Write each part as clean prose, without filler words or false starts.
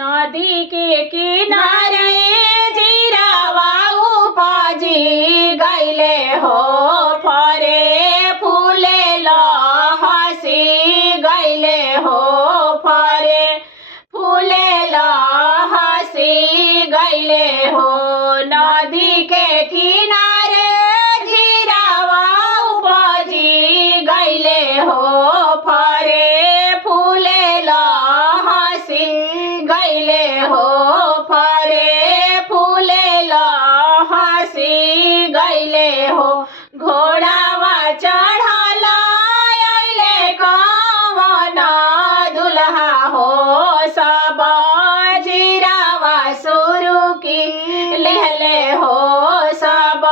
नदी के किनारे जीरावा उपजी गईले हो फरे फूले हसी गईले हो फरे फूले हसी गईले हो नदी के किनारे जीरावा उपजी गईले हो फरे फूले हसी गईले हो फरे फूले हसी गईले हो घोड़ावा चढ़ला अइले कवन दुल्हा हो सब जीरावा शुरू की लेहले हो सब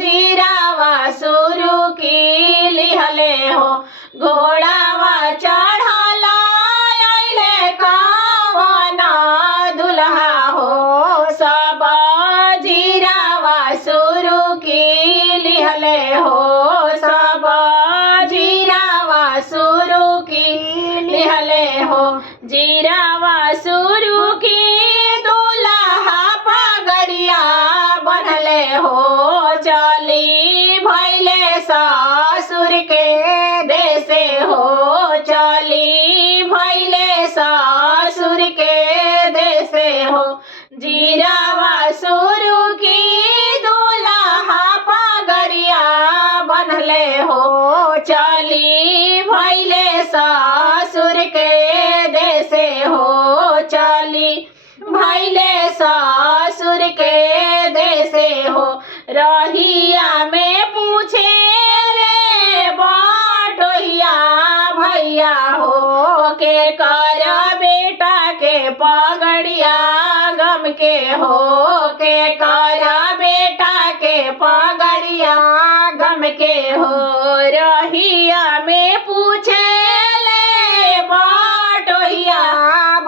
जीरावा शुरू की लिहले हो घोड़ावा चढ़ला अइले कवन दुल्हा हो सब जीरावा शुरू की लिहले हो सब जीरावा शुरू की लिहले हो जीरावा शुरू की दुल्हा पगड़िया बनले हो चली भैले ससुर के देशे हो चली भैले ससुर के देशे हो जीरावा शुरू की दुल्हा पगड़िया बनले हो चली भैले ससुर के देशे हो चली भैले ससुर के देशे हो रहिया में पूछे रे बटोहिया भैया हो के कर बेटा के पगड़िया गम के हो के कर बेटा के पगड़िया गम के हो रहिया में पूछे ले बटोहिया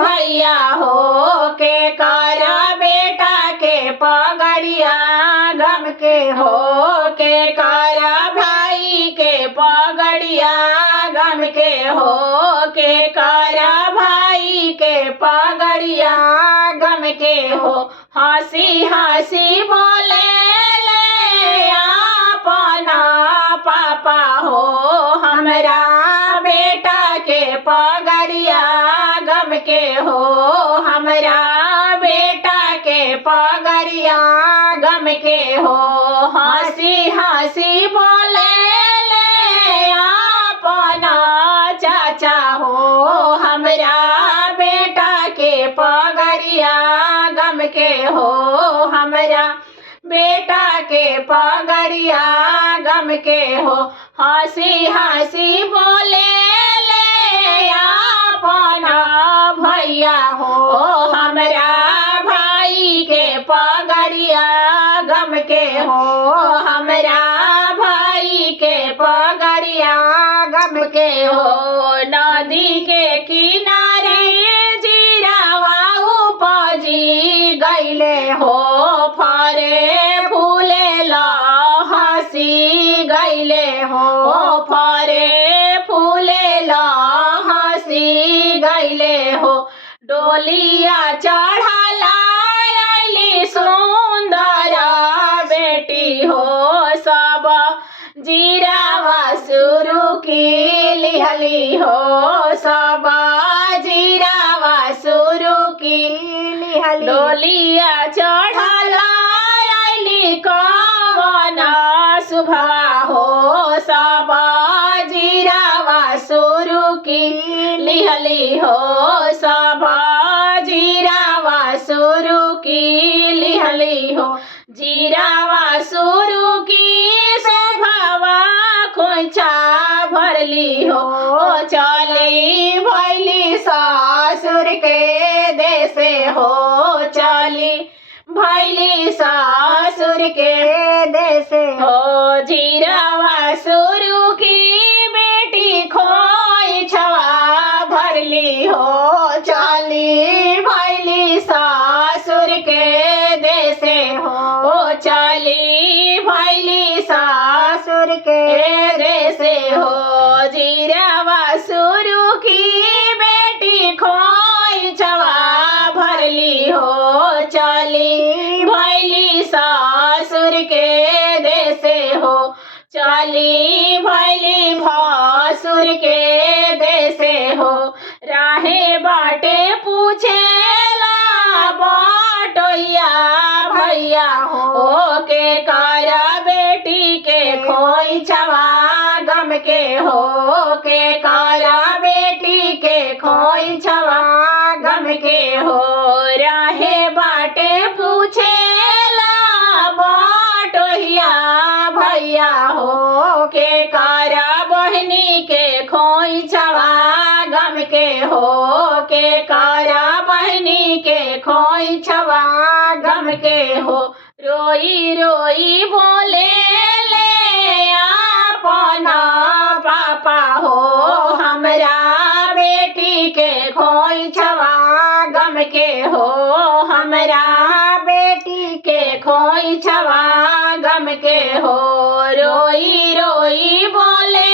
भैया हो के कर बेटा के पगड़िया गम के हो के कर भाई के पगड़िया गम के हो के कर भाई के पगड़िया गम के हो हंसी हंसी बोले ले अपना पापा हो हमरा बेटा के पगड़िया गम के हो हमरा बेटा के पगड़िया गम के हो हंसी हंसी बोले ले अपना चाचा हो हमरा बेटा के पगड़िया गम के हो हमरा बेटा के पगड़िया गम के हो हंसी हंसी बोले ले अपना भैया हो हमरा भाई के पगड़िया गम के हो हमरा भाई के पगड़िया गम के हो नदी के किनारे जीरावा उपजी गईले हो फरे फूले हसी गईले हो फरे फूले हसी गईले हो डोलिया चढ़ला अइली सुंदर बेटी हो सब जीरावा शुरू की लिहली हो सब जीरावा शुरू की लिहली डोलिया चढ़ला अइली कवन शुभवा हो सब जीरावा शुरू की लिहली हो सब जीरावा शुरू की लिहली हो जीरावा शुरू की शोभावा खोंचा भरली हो चली भैली ससुर के देशे हो चली भैली ससुर के देशे हो जीरावा शुरू की बेटी खोइछवा भरली हो चली भैली ससुर के देशे हो चली भैली ससुर के देशे हो जीरावा शुरू की बेटी खोइछवा बाटे पूछेला बटोहिया भैया हो के करा बेटी के खोइछवा गम के हो के करा बेटी के खोइछवा गम के हो रहे बाटे पूछेला बटोहिया भैया हो के करा बहनी के खोइछवा गम के हो के करा बहनी के खोइछवा गम के हो रोई रोई बोले ले अपना पापा हो हमरा बेटी के खोइछवा गम के हो हमरा बेटी के खोइछवा गम के हो रोई रोई बोले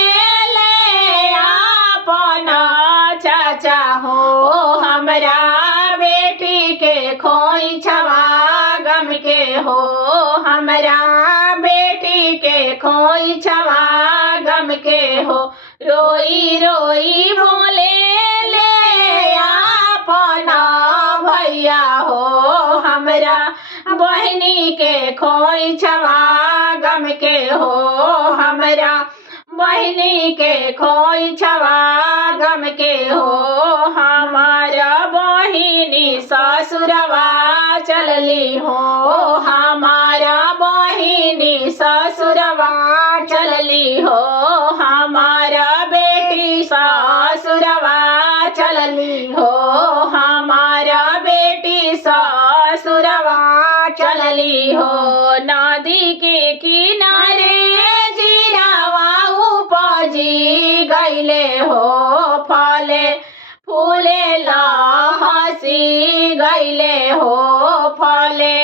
ले अपना चाचा हो हमरा बेटी के खोइछवा गम के हो हमरा बेटी के खोइछवा गम के हो रोई रोई बोले ले अपना भैया हो हमरा बहनी के खोइछवा गम के हो हमरा बहनी के खोइछवा गम के हो हमारा बहिनी ससुरवा चलली हो हमारा बहिनी ससुरवा चलली हो हमारा बेटी ससुरवा चलली हो हमारा बेटी ससुरवा चलली हो नदी के किनारे जीरावा उपजी गईले हो फले फूले ला हसी गईले हो फले